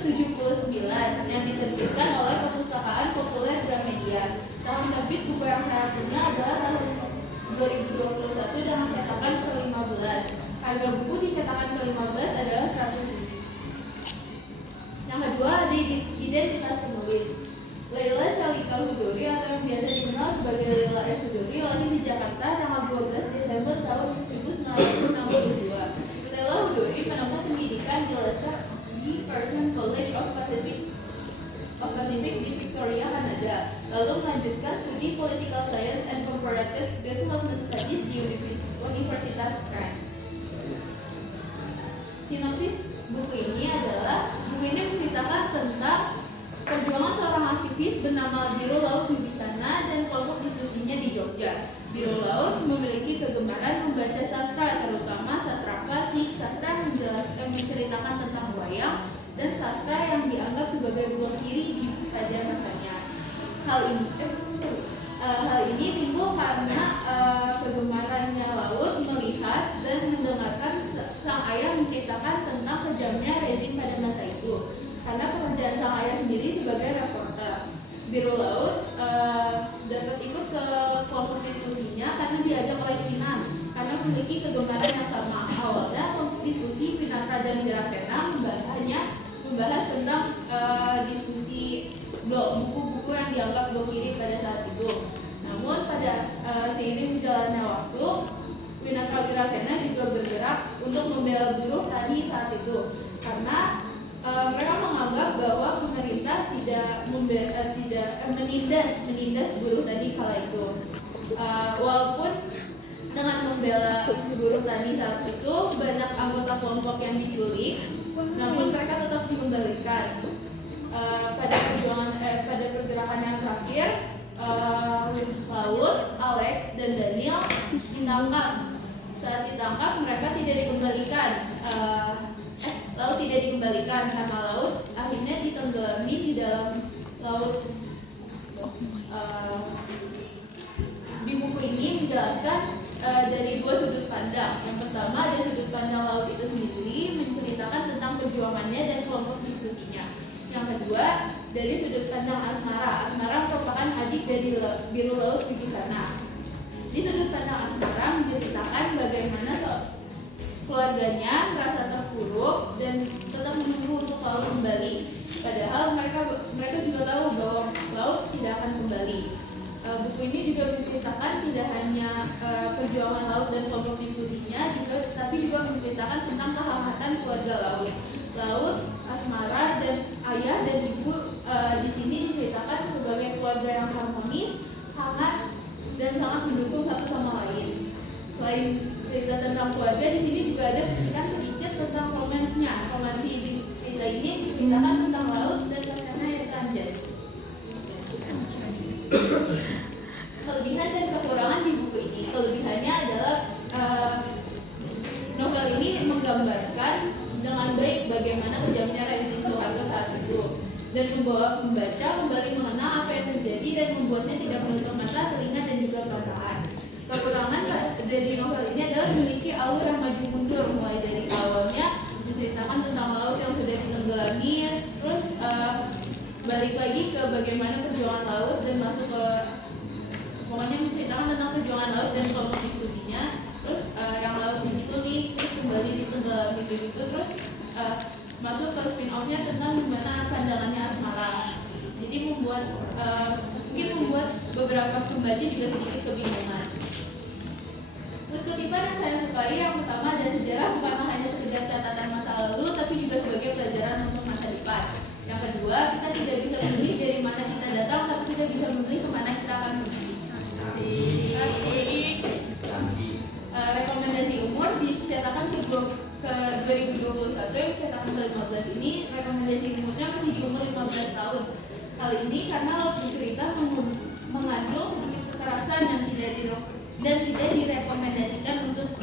1979 yang diterbitkan oleh Perpustakaan Populer Gramedia. Tahun terbit buku yang saya punya adalah tahun 2021 dengan cetakan ke-15. Harga buku di cetakan ke-15 adalah 100.000. Yang kedua, identitas penulis. Laila Shalika Hudori atau yang biasa dikenal sebagai Laila S. Hudori lahir di Jakarta tanggal 12 Desember tahun 1962. Laila Hudori menempuh pendidikan di Leicester di Parsons College of Pacific di Victoria, Kanada. Lalu melanjutkan studi Political Science and Comparative Development Studies di Universitas Trent. Sinopsis buku ini menceritakan tentang perjuangan seorang aktivis bernama Biro Laut Wibisana dan kelompok diskusinya di Jogja. Biro Laut memiliki kegemaran membaca sastra, terutama sastra klasik, sastra yang menceritakan tentang wayang, dan sastra yang dianggap sebagai buah kiri pada masanya. Hal ini timbul karena kegemarannya Laut melihat dan mendengarkan sang ayah menceritakan tentang kejamnya rezim pada masa itu. Karena pekerjaan sang ayah sendiri sebagai reporter, Biro Laut dapat ikut ke kelompok diskusinya karena diajak oleh Kinan, karena memiliki kegemaran yang sama. Awalnya kelompok diskusi Winata dan Wirasena membahas tentang diskusi buku-buku yang dianggap blok kiri pada saat itu. Namun pada seiring berjalannya waktu, Winata Wirasena juga bergerak untuk membela buruh tani saat itu, karena mereka menganggap bahwa pemerintah tidak menindas buruh tani kala itu. Walaupun dengan membela buruh tani saat itu banyak anggota kelompok yang diculik, namun mereka tetap dikembalikan. Pada pergerakan yang terakhir, Laut, Alex, dan Daniel ditangkap. Saat ditangkap mereka tidak dikembalikan. Laut tidak dikembalikan karena Laut akhirnya ditenggelami di dalam laut. Di buku ini menjelaskan dari dua sudut pandang. Yang pertama ada sudut pandang Laut itu sendiri, menceritakan tentang perjuangannya dan kelompok diskusinya. Yang kedua dari sudut pandang Asmara. Asmara merupakan adik dari Biro Laut Wibisana. Di sudut pandang Asmara menceritakan bagaimana keluarganya merasa terpuruk dan tetap menunggu untuk Laut kembali. Padahal mereka juga tahu bahwa Laut tidak akan kembali. Buku ini juga menceritakan tidak hanya perjuangan Laut dan kelompok diskusinya, tapi juga menceritakan tentang kehangatan keluarga Laut, Asmara, dan ayah dan ibu di sini diceritakan sebagai keluarga yang harmonis, hangat, dan sangat mendukung satu sama lain. Selain cerita tentang keluarga, di sini juga ada percikan sedikit tentang romansnya. Romansi di cerita ini menceritakan tentang Laut dan rencana yang Anjay. Kelebihan dan kekurangan di buku ini. Kelebihannya adalah novel ini menggambarkan dengan baik bagaimana kejamnya rezim Soeharto saat itu dan membawa pembaca kembali mengenal apa yang terjadi dan membuatnya tidak menutup mata, telinga, dan juga perasaan. Kekurangan dari novel ini adalah memiliki alur yang maju mundur, mulai dari awalnya menceritakan tentang laut yang sudah ditenggelami, terus balik lagi ke bagaimana perjuangan laut dan masuk ke pokoknya menceritakan tentang perjuangan laut dan kelompok diskusinya, terus yang laut diculik, terus kembali ditenggelami gitu, terus masuk ke spin-off-nya tentang gimana pandangannya Asmara. Jadi mungkin membuat beberapa pembaca juga sedikit kebingungan. Terus kutipan yang saya sukai, yang pertama ada sejarah bukan hanya sekedar catatan masa lalu, tapi juga sebagai pelajaran untuk masa depan. Yang kedua, kita tidak bisa memilih dari mana kita datang, tapi kita bisa memilih kemana kita akan pergi. Rekomendasi umur dicetakan ke 2021, yang cetakan ke-15 ini rekomendasi umurnya masih di umur 15 tahun. Hal ini karena Laut bercerita mengandung sedikit kekerasan dan tidak direkomendasikan untuk